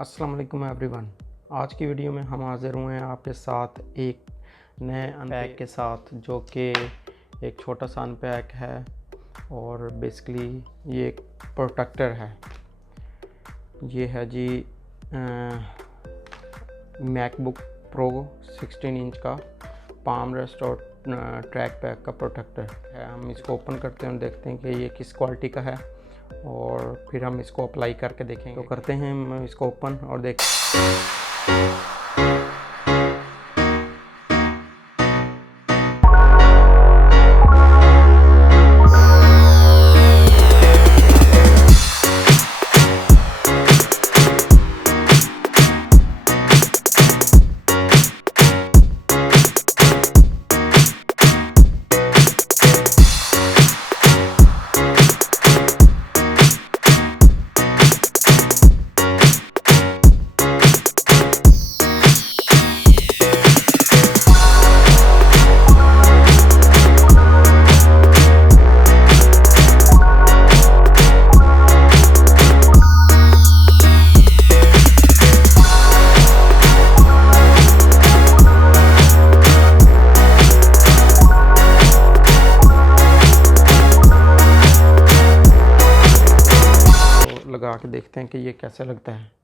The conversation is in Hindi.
अस्सलाम वालेकुम एवरीवन। आज की वीडियो में हम हाज़िर हुए हैं आपके साथ एक नए अनपैक के साथ, जो कि एक छोटा सा अनपैक है और बेसिकली ये एक प्रोटेक्टर है। ये है जी मैकबुक प्रो 16 इंच का पाम रेस्ट और ट्रैक पैड का प्रोटेक्टर है। हम इसको ओपन करते हैं और देखते हैं कि ये किस क्वालिटी का है और फिर हम इसको अप्लाई करके देखेंगे। तो करते हैं हम इसको ओपन और देख लगा के देखते हैं कि ये कैसे लगता है।